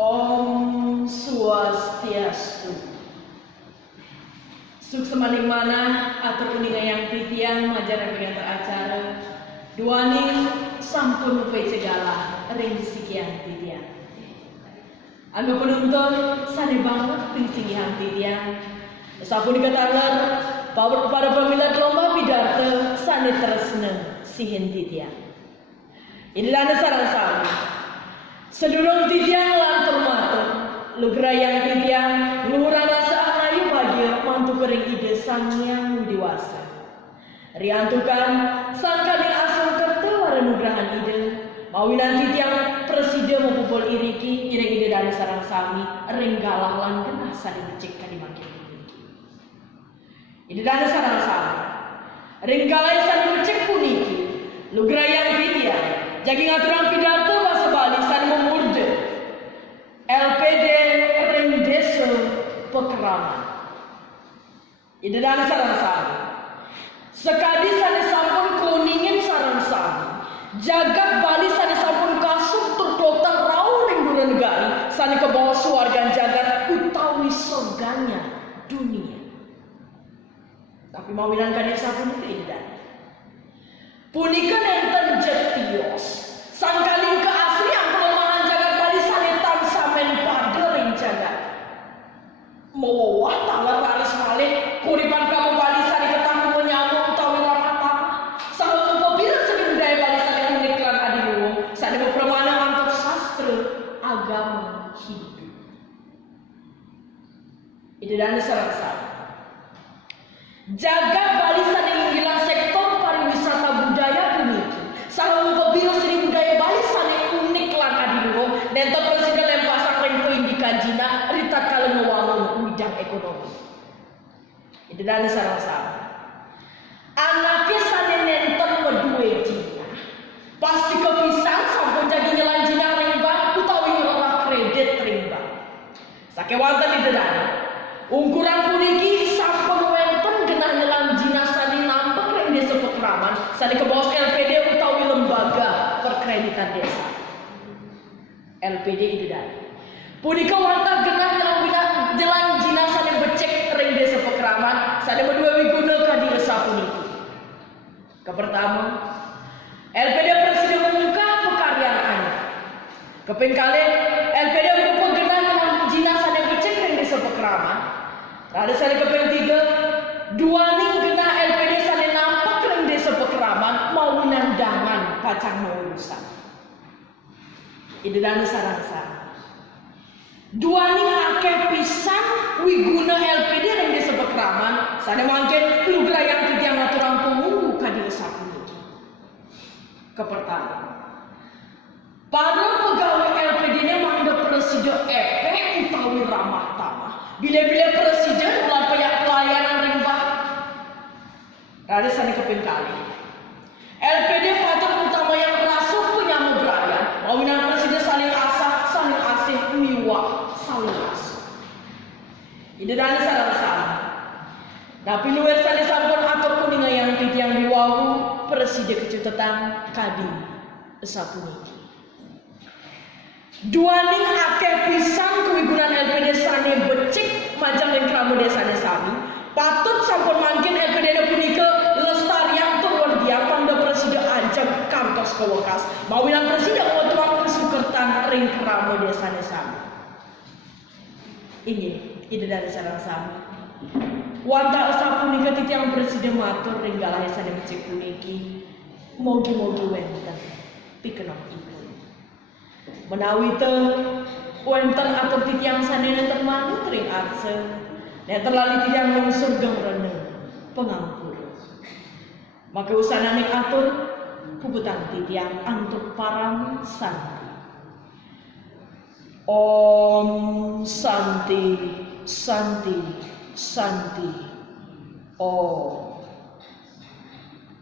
Om Swastiastu. Suksemaning mana atau kuningayang titiang majaran pengantar acara duaning sampun upay segala ring sikian titiang. Anu penonton sane banget tingsingihan titiang. Sapun dikatakan para pemilat lomba bidarta sane teresne sihin titiang. Inilah sarang sami. Sedurung titiang lantur matur, lugrayang titiang luhuran rasa ayu bahagia mantu kering ide sang yang dewasa. Riantukan sang kading asal kerta warenugrahan ide, mawinan titiang presiden mempupul iriki ireng ide dari sarang sami renggalah lan genah saling becek kadimakin puniki. Ide dari sarang sami renggalah saling becek puniki, lugrayang titiang jagi ngaturan pidato bahasa Bali san memurde LPD Rendeso Pekraman. Ide dan sarang sami sekadi sane sampun kuningin sarang sami jagat Bali sane sampun kasuk terdota rau ring duren gai sane ke bawah suargan jagat utawi soganya dunia. Tapi mawinan kadang sampun tidak punika nenten jetios sang kaling keaslian pelemahan jagat Bali sane tamsamen pada ring jagat mewah talar laris malih kuripan kamu Bali sane ketanggu menyambung utawi ramah sang pembila seni budaya Bali sane unik lan adiluhung sane bepermana antar sastra agama hidup. Ide dan sarang jagat Bali sane inggilan sektor pariwisata budaya puniki sareng pembila seni budaya Bali sane unik lan adiluhung nenten presiden lempasang ring poin di kajina rita kaleng wangun bidang ekonomi. Ide dan sarang anake sane nenten medue jina pasti kepisan sampun jadi nyelan jina ring bank utawi ora kredit ring bank sakewanten ide dan ukuran puniki sampun wenten genah nyelan jina sane nampek ring desa Pekraman sane ke bawah LPD utawi lembaga perkreditan desa. LPD itu dan punika wantah genah nyelan jina sane becek ring desa Pekraman sane medue wiguna kadi desa puniki. Kepertama, LPD presiden mengungkap pekaryaan anyar. Keping kali LPD berupa genah nyelan jina sane becek ring desa Pekraman. Rada sane keping tiga, duaning genah LPD sane nampak ring desa Pekraman mau nandangan pacang maurusan. Ide dan sarang duaning akeh pisan wiguna LPD ring desa Pekraman sane mangken lugrayang titiang aturan pemunggu kadi desa puniki. Kepertama, para pegawai LPD ne mangda presiden epek utawi ramah tamah. Bila-bila presiden ulah pelayanan ring bank. Rada sane keping kali. LPD patut utama yang rasuh penyambut rakyat. Mawinan presiden saling asah, saling asih, miwah, saling asuh. Ide dan sarang tapi luar sane sampun atur kuningayang titiang diwawu presiden kecutetan kadi sapuniki. Duaning akeh pisan kewigunan LPD sane becik majang ing kramu desane sami patut sampun mangkin LPD punika lestarian turun diapan da presiden ajeng kantos kewekas mawinan presiden ngotuang kesukertan ring kramu desane sami. Ini ide dari sarang sami wanta sapunika titiang presiden matur ring galah sane becik puniki mogi-mogi wenten pikenok ibu menawi teu wenten atur titiang sane nenten manut ring arse nenten lali titiang lungsur gemrene pengampur maka usanane atur puputan titiang antuk parang santi. Om Santi Santi Santi Om.